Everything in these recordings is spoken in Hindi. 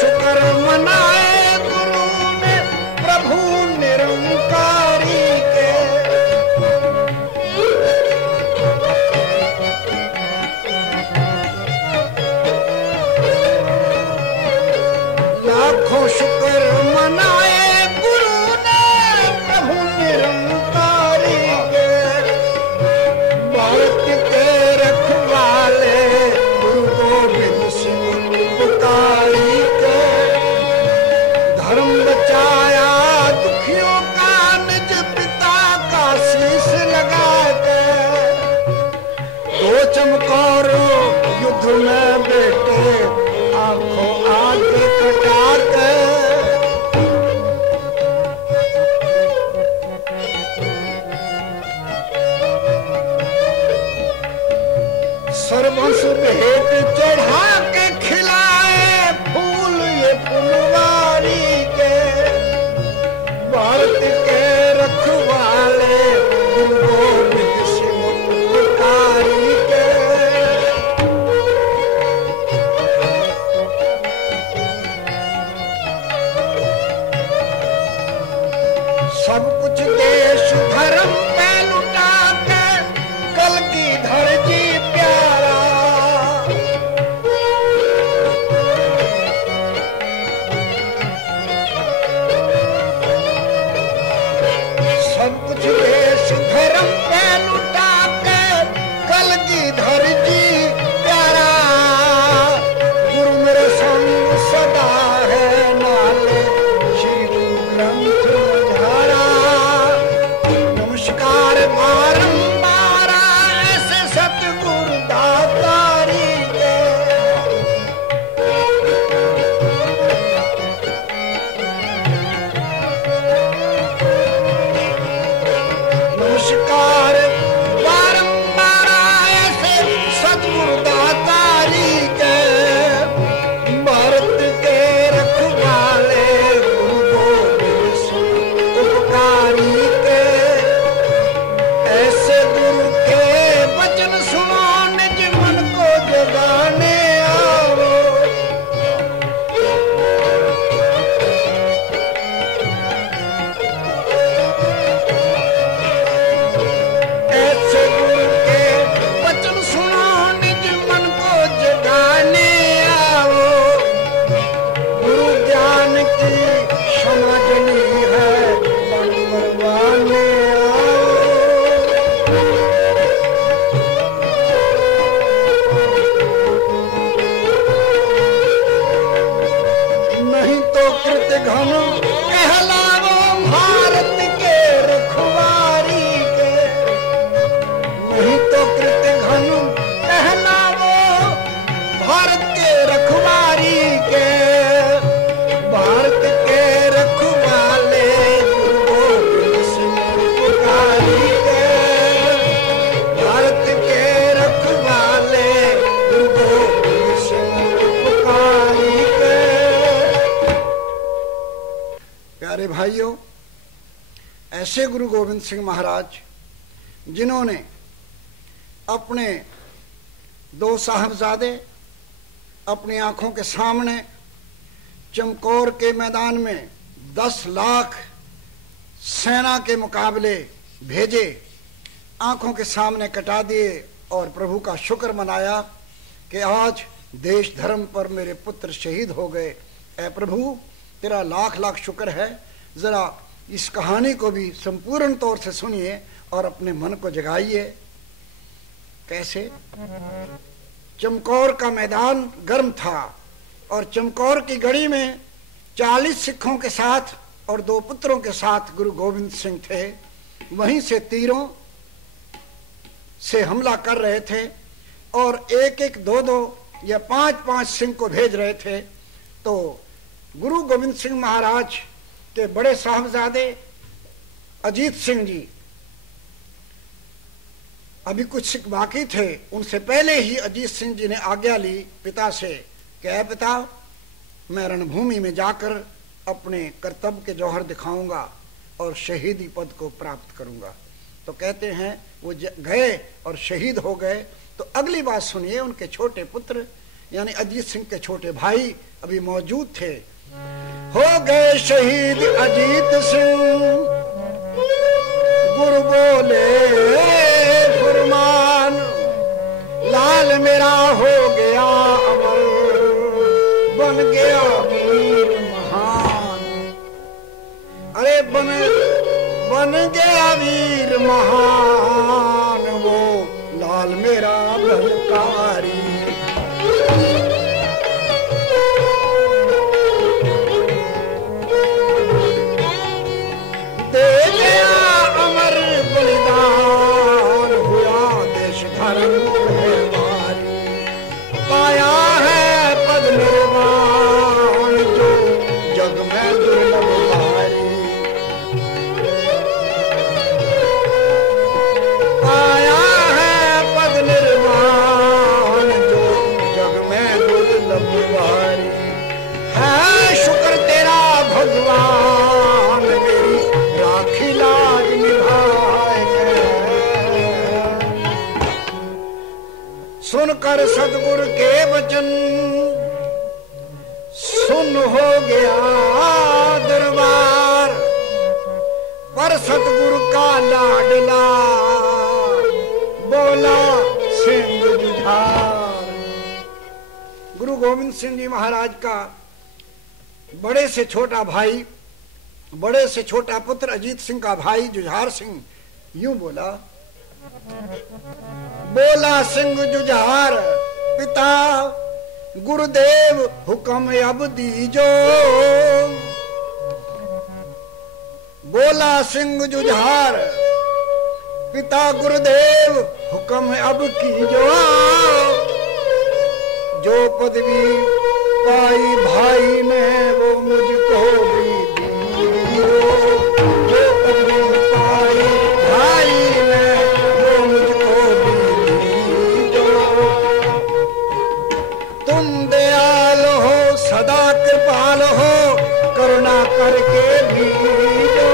शुक्र मनाए गुरु ने प्रभु निरंकारी के। लाखों शुक्र मनाए गुरु ने प्रभु निरंकारी के। भारत के रखवाले गुरु गोविंद सिंह पुकारी के। धर्म बचाया दुखियों का निज पिता का शीश लगा के। दो चमकौर युद्ध में बेटे आंखों आगे कटा के। सर्वंस भेंट चढ़ा के खिलाए फूल ये फुलवारी के। भारत के रखवाले गुरु गोविंद सिंह पुकारी के। सब कुछ देश धर्म पे लुटा के कल की धरती प्यारा। सब कुछ देश धर्म पे लुटा के कल की धरती प्यारा। गुरु मेरे संग सदा है नाले श्री गुरु ग्रंथ मझारा। नमस्कार बारंबार ऐसे सतगुरु दातारी के। नमस्कार बारंबार ऐसे सतगुरु दातारी के। भारत के रखवाले गुरु गोविंद सिंह उपकारी के। ऐसे गुरु के वचन सुनो निज मन को जगाने आओ। ऐसे गुरु के वचन सुनो निज मन को जगाने आओ। गुरु ज्ञान की समझनी है मन परवाने आओ। नहीं तो कृत घन कहलावो भारत के रखवारी के। नहीं तो कृत घन कहलावो भारत के रखवारी के। भारत के रखवाले गुरु गोविंद सिंह पुकारी के। भारत के रखवाले गुरु गोविंद सिंह पुकारी के। प्यारे भाइयों, ऐसे गुरु गोविंद सिंह महाराज जिन्होंने अपने दो साहबजादे अपनी आंखों के सामने चमकौर के मैदान में 10 लाख सेना के मुकाबले भेजे, आंखों के सामने कटा दिए और प्रभु का शुक्र मनाया कि आज देश धर्म पर मेरे पुत्र शहीद हो गए। ऐ प्रभु तेरा लाख लाख शुक्र है। जरा इस कहानी को भी संपूर्ण तौर से सुनिए और अपने मन को जगाइए। कैसे? चमकौर का मैदान गर्म था और चमकौर की गढ़ी में 40 सिखों के साथ और 2 पुत्रों के साथ गुरु गोविंद सिंह थे। वहीं से तीरों से हमला कर रहे थे और 1-1, 2-2 या 5-5 सिंह को भेज रहे थे। तो गुरु गोविंद सिंह महाराज के बड़े साहबजादे अजीत सिंह जी, अभी कुछ सिख बाकी थे, उनसे पहले ही अजीत सिंह जी ने आज्ञा ली पिता से कि ऐ पिता, मैं रणभूमि में जाकर अपने कर्तव्य के जौहर दिखाऊंगा और शहीदी पद को प्राप्त करूंगा। तो कहते हैं वो गए और शहीद हो गए। तो अगली बात सुनिए, उनके छोटे पुत्र यानी अजीत सिंह के छोटे भाई अभी मौजूद थे। हो गए शहीद अजीत सिंह, गुरु बोले फरमान, लाल मेरा हो गया अमर, बन गया वीर महान। अरे बन गया वीर महान, वो लाल मेरा बलकारी। दे गया अमर बलिदान, हुआ देश धर्म मेहरबानी। पाया है पद निर्वाण, जो जग में दुर्लभ भारी। पाया है पद निर्वाण, जो जग में दुर्लभ भारी। है शुक्र तेरा भगवान, मेरी राखी लाज निभाए। सुनकर सतगुरु के वचन, सुन हो गया दरबार, पर सतगुरु का लाडला बोला सिंह जुझार। गुरु गोविंद सिंह जी महाराज का बड़े से छोटा भाई, बड़े से छोटा पुत्र अजीत सिंह का भाई जुझार सिंह यूं बोला, बोला सिंह जुझार पिता गुरुदेव हुक्म अब दीजो। बोला सिंह जुझार पिता गुरुदेव हुक्म अब कीजो। जो पदवी पाई भाई ने वो मुझको भी दीजो। जो पदवी पाई भाई ने वो मुझको भी दीजो। तुम दयाल हो सदा कृपाल हो, करुणा करके भीजो।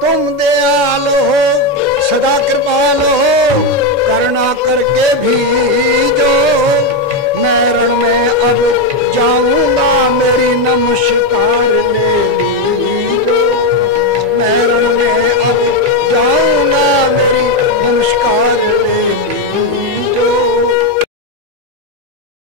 तुम दयाल हो सदा कृपाल हो, करुणा करके भीजो। मैं रण में अब जाऊंगा, मेरी न मुश्किल